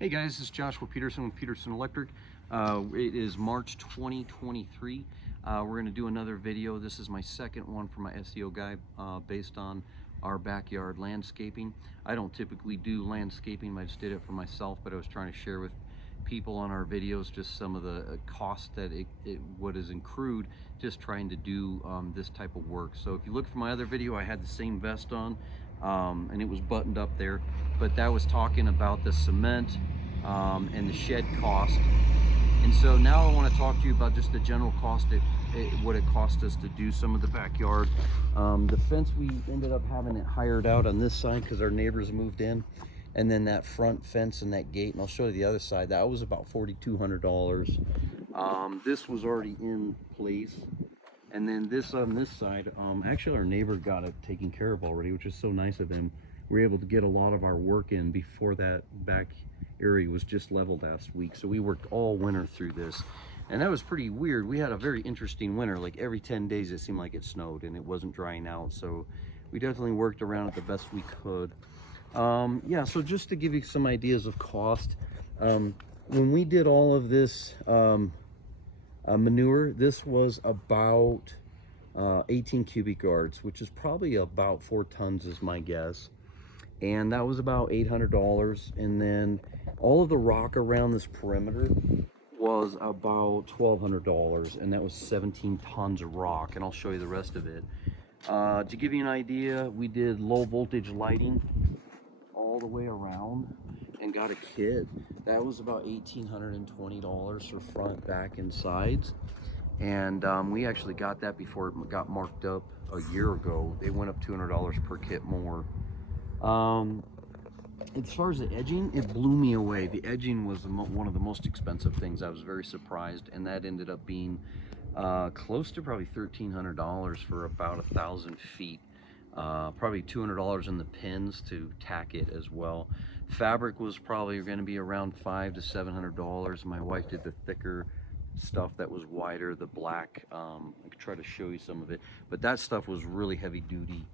Hey guys, this is Joshua Peterson with Peterson Electric. It is March 2023. We're going to do another video. This is my second one for my SEO guide based on our backyard landscaping. I don't typically do landscaping, I just did it for myself, but I was trying to share with people on our videos just some of the costs that what is accrued just trying to do this type of work. So if you look for my other video, I had the same vest on and it was buttoned up there, but that was talking about the cement and the shed cost. And so now I want to talk to you about just the general cost, what it cost us to do some of the backyard. The fence, we ended up having it hired out on this side because our neighbors moved in. And then that front fence and that gate, and I'll show you the other side, that was about $4,200. This was already in place. And then this on this side, actually our neighbor got it taken care of already, which is so nice of him. We were able to get a lot of our work in before that back area was just leveled last week. So we worked all winter through this. And that was pretty weird. We had a very interesting winter. Like every 10 days it seemed like it snowed and it wasn't drying out. So we definitely worked around it the best we could. Yeah, so just to give you some ideas of cost, when we did all of this manure, this was about 18 cubic yards, which is probably about 4 tons is my guess. And that was about $800. And then all of the rock around this perimeter was about $1,200, and that was 17 tons of rock, and I'll show you the rest of it. To give you an idea, we did low voltage lighting all the way around and got a kit. That was about $1,820 for front, back, and sides. And we actually got that before it got marked up a year ago. They went up $200 per kit more. As far as the edging, it blew me away. The edging was one of the most expensive things. I was very surprised, and that ended up being close to probably $1,300 for about 1,000 feet. Probably $200 in the pins to tack it as well. Fabric was probably going to be around $500 to $700. My wife did the thicker stuff that was wider, the black. I could try to show you some of it, but that stuff was really heavy duty.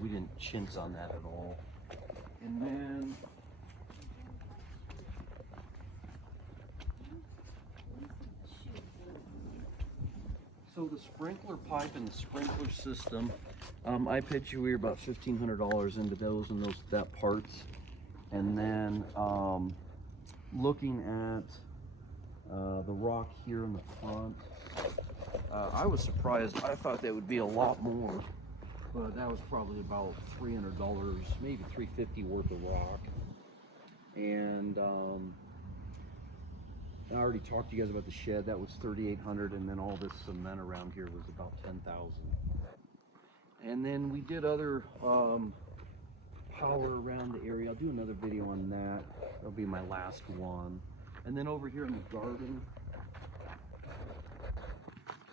We didn't chintz on that at all. And then so the sprinkler pipe and the sprinkler system, I pitched you, we were about $1,500 into those and that parts. And then looking at the rock here in the front, I was surprised. I thought that would be a lot more, but that was probably about $300, maybe $350 worth of rock. And I already talked to you guys about the shed. That was $3,800, and then all this cement around here was about $10,000. And then we did other power around the area. I'll do another video on that. That'll be my last one. And then over here in the garden.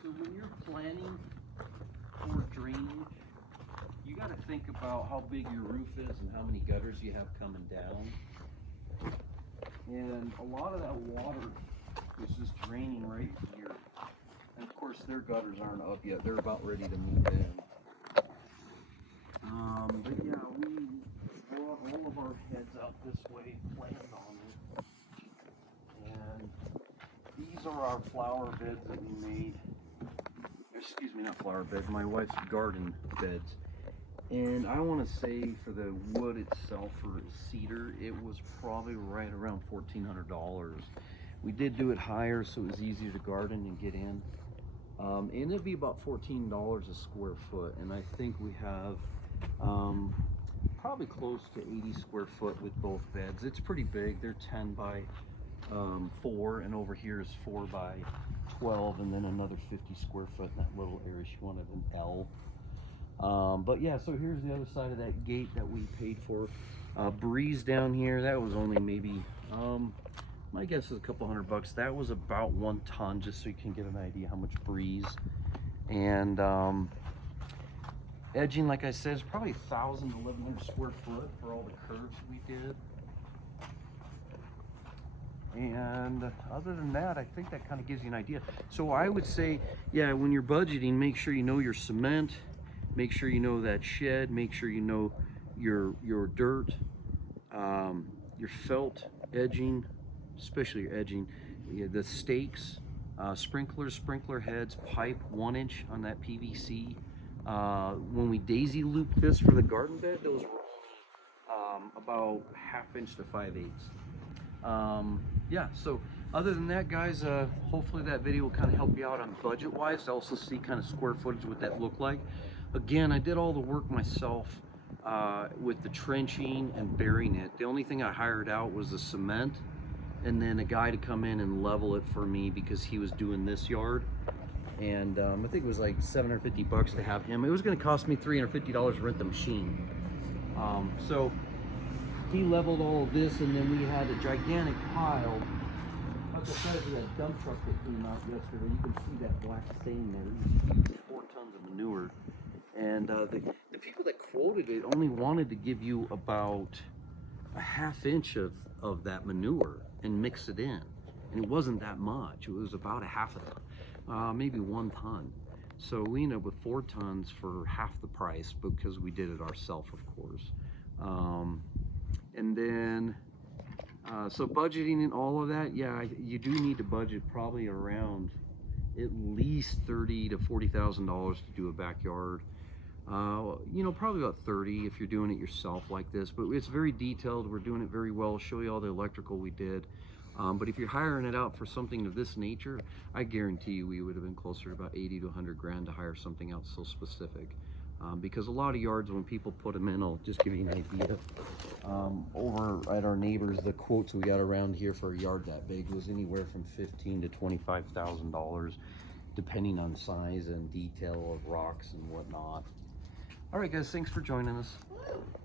So when you're planning for drainage, you got to think about how big your roof is and how many gutters you have coming down. And a lot of that water is just draining right here. And of course their gutters aren't up yet. They're about ready to move in. But yeah, we brought all of our heads out this way, planned on it. And these are our flower beds that we made. Excuse me, not flower beds, my wife's garden beds. And I want to say for the wood itself, for cedar, it was probably right around $1,400. We did do it higher so it was easier to garden and get in. And it'd be about $14 a square foot. And I think we have probably close to 80 square foot with both beds. It's pretty big. They're 10 by 4, and over here is 4 by 12, and then another 50 square foot in that little area. She wanted an L. But yeah, so here's the other side of that gate that we paid for. Breeze down here, that was only maybe, my guess is a couple $100. That was about 1 ton, just so you can get an idea how much breeze. And edging, like I said, is probably 1,000 to 1,100 square foot for all the curves we did. And other than that, I think that kind of gives you an idea. So I would say, yeah, when you're budgeting, make sure you know your cement, make sure you know that shed, make sure you know your dirt, your felt, edging, especially your edging, the stakes, sprinklers, sprinkler heads, pipe 1 inch on that PVC. When we daisy looped this for the garden bed, those were about 1/2 inch to 5/8. Yeah, so other than that, guys, hopefully that video will kind of help you out on budget wise to also see kind of square footage what that looked like. Again, I did all the work myself with the trenching and burying it. The only thing I hired out was the cement and then a guy to come in and level it for me because he was doing this yard. And I think it was like $750 to have him. It was going to cost me $350 to rent the machine. So he leveled all of this, and then we had a gigantic pile. Like I said, we had a dump truck that came out yesterday. You can see that black stain there. It was 4 tons of manure. And the people that quoted it only wanted to give you about a 1/2 inch of that manure and mix it in. And it wasn't that much. It was about a 1/2 of it, maybe 1 ton. So we ended up with 4 tons for half the price because we did it ourselves, of course. And then, so budgeting and all of that, yeah, you do need to budget probably around at least $30,000 to $40,000 to do a backyard. You know, probably about 30 if you're doing it yourself like this, but it's very detailed. We're doing it very well. I'll show you all the electrical we did. But if you're hiring it out for something of this nature, I guarantee you we would have been closer to about 80 to 100 grand to hire something else so specific. Because a lot of yards, when people put them in, I'll just give you an idea. Over at our neighbors, the quotes we got around here for a yard that big was anywhere from $15,000 to $25,000, depending on size and detail of rocks and whatnot. All right, guys, thanks for joining us.